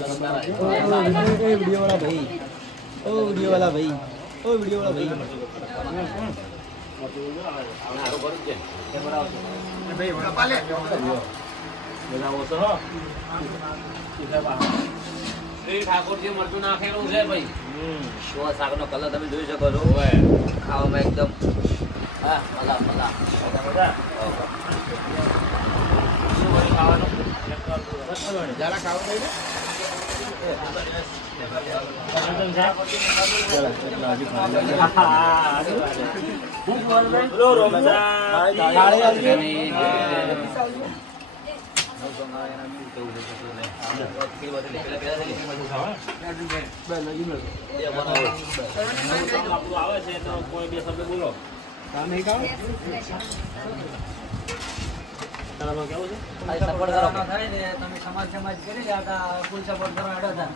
video वाला भाई ओ video वाला भाई ओ वीडियो वाला भाई ઠાકોરજી મરચું નાખેલું છે ભાઈ તો શાકનો કલર તમે જોઈ શકો છો ખાવામાં એકદમ હા મલા મલા ખાવાનું જરા ખાવાનું તમે સમાજ સમાજ કરી રહ્યા હતા ફૂલ સપોર્ટ કરવા હતા